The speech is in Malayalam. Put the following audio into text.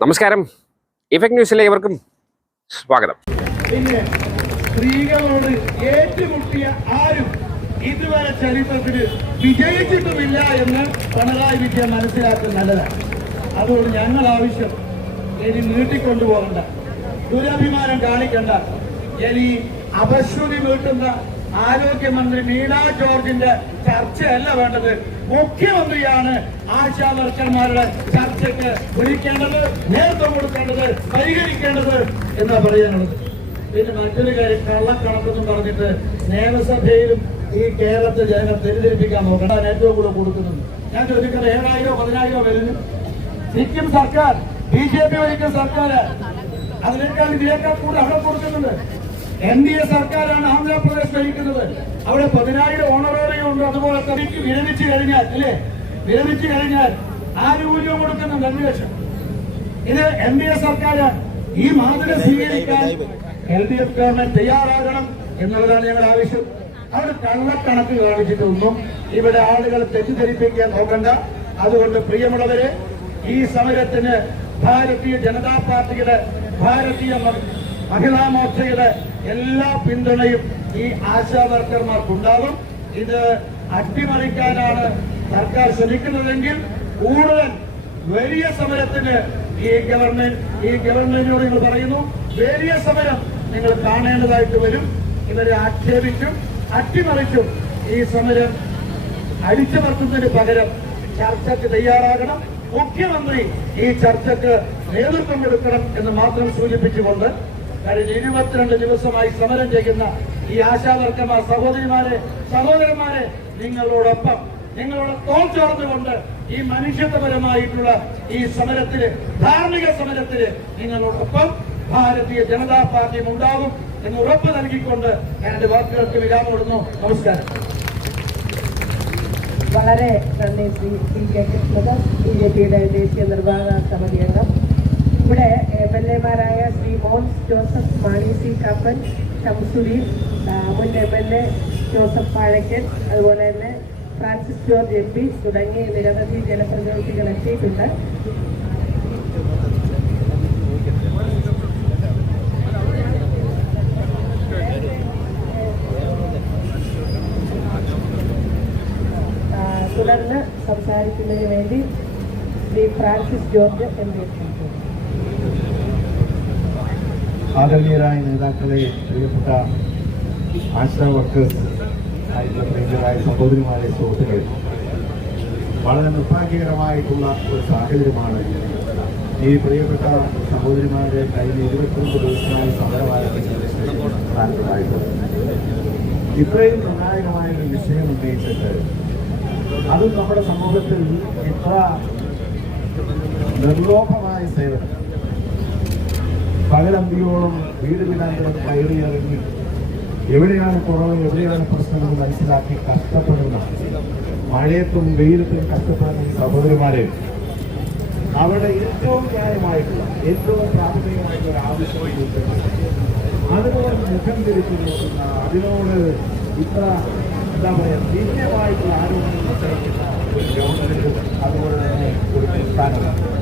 നമസ്കാരം. ഇഫക്ട് ന്യൂസിലെ ഇവർക്കും സ്വാഗതം. സ്ത്രീകളോട് ഏറ്റുമുട്ടിയ ആരും ഇതുവരെ ചരിത്രത്തിൽ വിജയിച്ചിട്ടുമില്ല എന്ന് പിണറായി വിജയൻ മനസ്സിലാക്കുന്നത് നല്ലതാണ്. അതുകൊണ്ട് ഞങ്ങൾ ആവശ്യം ഇനി നീട്ടിക്കൊണ്ടുപോകണ്ട. ദുരഭിമാനം കാണിക്കണ്ട. ഇനി അപശ്രുതി നീട്ടുന്ന ആരോഗ്യമന്ത്രി മീണ ജോർജിന്റെ ചർച്ചയല്ല വേണ്ടത്. മുഖ്യമന്ത്രിയാണ് ആശാ വർക്കർമാരുടെ ചർച്ചയ്ക്ക് ഒരുക്കേണ്ടത് നേതൃത്വം കൊടുക്കേണ്ടത് പരിഹരിക്കേണ്ടത് എന്നാ പറയാനുള്ളത്. പിന്നെ മറ്റൊരു കാര്യം കള്ളക്കണക്കെന്ന് പറഞ്ഞിട്ട് നിയമസഭയിലും ഈ കേരളത്തെ ജനങ്ങൾ തെറ്റിദ്ധരിപ്പിക്കാൻ നോക്കണ്ട ഏറ്റവും കൂടുതൽ കൊടുക്കുന്നുണ്ട് ഞാൻ ചോദിക്കുന്നത് ഏഴായിരോ പതിനായിരോ വരുന്നു സിക്കിം സർക്കാർ ബി ജെ പി ഭരിക്കുന്ന സർക്കാർ അതിനേക്കാൾ ഇതിനേക്കാൾ കൂടുതൽ അവിടെ കൊടുക്കുന്നുണ്ട്. എൻ ഡി എ സർക്കാരാണ് ആന്ധ്രാപ്രദേശ് ഭരിക്കുന്നത്. അവിടെ പതിനായിരം ഓണറേറിയം ഉണ്ട്. അതുപോലെ തന്നെ വിരമിച്ചു കഴിഞ്ഞാൽ അല്ലേ? വിരമിച്ചു കഴിഞ്ഞാൽ ആനുകൂല്യം കൊടുക്കുന്ന നിർദ്ദേശം. ഇത് എൻ ഡി എ സർക്കാരാണ്. ഈ മാതൃക സ്വീകരിക്കാൻ എൽ ഡി എഫ് ഗവൺമെന്റ് തയ്യാറാകണം എന്നുള്ളതാണ് ഞങ്ങൾ ആവശ്യം. അവിടെ കള്ളക്കണക്ക് കാണിച്ചിട്ടൊന്നും ഇവിടെ ആളുകൾ തെറ്റിദ്ധരിപ്പിക്കാൻ നോക്കണ്ട. അതുകൊണ്ട് പ്രിയമുള്ളവരെ ഈ സമരത്തിന് ഭാരതീയ ജനതാ പാർട്ടിയുടെ ഭാരതീയ മഹിളാ മോർച്ചയുടെ എല്ലാ പിന്തുണയും ഈ ആശാ വർക്കർമാർക്കുണ്ടാകും ഇത് അട്ടിമറിക്കാനാണ് സർക്കാർ ശ്രമിക്കുന്നതെങ്കിൽ കൂടുതൽ വലിയ സമരത്തിന് ഈ ഗവൺമെന്റ് ഈ ഗവൺമെന്റിനോട് നിങ്ങൾ പറയുന്നു വലിയ സമരം നിങ്ങൾ കാണേണ്ടതായിട്ട് വരും. ഇവരെ ആക്ഷേപിച്ചും അട്ടിമറിച്ചും ഈ സമരം അടിച്ചമർത്തുന്നതിന് പകരം ചർച്ചയ്ക്ക് തയ്യാറാകണം. മുഖ്യമന്ത്രി ഈ ചർച്ചയ്ക്ക് നേതൃത്വം കൊടുക്കണം എന്ന് മാത്രം സൂചിപ്പിച്ചുകൊണ്ട് കഴിഞ്ഞ ഇരുപത്തിരണ്ട് ദിവസമായി സമരം ചെയ്യുന്ന ഈ ആശാവർക്കന്മാർ സഹോദരിമാരെ സഹോദരന്മാരെ നിങ്ങളോടൊപ്പം നിങ്ങളോട് തോൾ ചേർന്നുകൊണ്ട് ഈ മനുഷ്യത്വപരമായിട്ടുള്ള ഈ സമരത്തിൽ ധാർമ്മിക സമരത്തിൽ നിങ്ങളോടൊപ്പം ഭാരതീയ ജനതാ പാർട്ടിയും ഉണ്ടാകും എന്ന് ഉറപ്പ് നൽകിക്കൊണ്ട് ഞാൻ എന്റെ വാക്കുകൾക്ക് വിരാമിടുന്നു നമസ്കാരം. വളരെ നന്ദി Shri K Krishnadas B J പിയുടെ ദേശീയ നിർവാഹക സമിതി അംഗം. ഇവിടെ എം എൽ എമാരായ ശ്രീ മോൻസ് ജോസഫ് മാണി സി കാപ്പൻ ഷംസുദ്ദീൻ മുൻ M L A Joseph Pazhakkan അതുപോലെ തന്നെ ഫ്രാൻസിസ് ജോർജ് എം പി തുടങ്ങിയ നിരവധി ജനപ്രതിനിധികൾ എത്തിയിട്ടുണ്ട്. തുടർന്ന് സംസാരിക്കുന്നതിന് വേണ്ടി Shri Francis George M P ആദരണീയരായ നേതാക്കളെ പ്രിയപ്പെട്ട ആശാ വർക്കേഴ്സ് ആയിട്ടുള്ള പ്രിയങ്കരായ സഹോദരിമാരെ സുഹൃത്തുക്കളെ വളരെ നിർഭാഗ്യകരമായിട്ടുള്ള ഒരു സാഹചര്യമാണ് ഈ പ്രിയപ്പെട്ട സഹോദരിമാരെ കഴിഞ്ഞ ഇരുപത്തിയൊന്ന് ദിവസമായി സമരം ആരംഭിച്ചതായിട്ടുള്ളത് ഇത്രയും നിർണായകമായ ഒരു വിഷയം ഉന്നയിച്ചിട്ട് അതും നമ്മുടെ സമൂഹത്തിൽ ഇത്ര നിർലോഭമായ സേവനം പകലന്തിയോളം വീട് വീടാന്തരം കയറിയിറങ്ങി എവിടെയാണ് കുറവ് എവിടെയാണ് പ്രശ്നമെന്ന് മനസ്സിലാക്കി കഷ്ടപ്പെടുന്ന മഴയത്തും വെയിലത്തും കഷ്ടപ്പെടുന്ന സഹോദരിമാരെ അവരുടെ ഏറ്റവും ന്യായമായിട്ടുള്ള ഏറ്റവും പ്രാഥമികമായിട്ടുള്ള ആവശ്യം അതിനോട് മുഖം തിരിച്ചു നോക്കുന്ന അതിനോട് ഇത്ര എന്താ പറയുക ദിവ്യമായിട്ടുള്ള ആരോഗ്യം അതുപോലെ തന്നെ ഒരു സംസ്ഥാനവും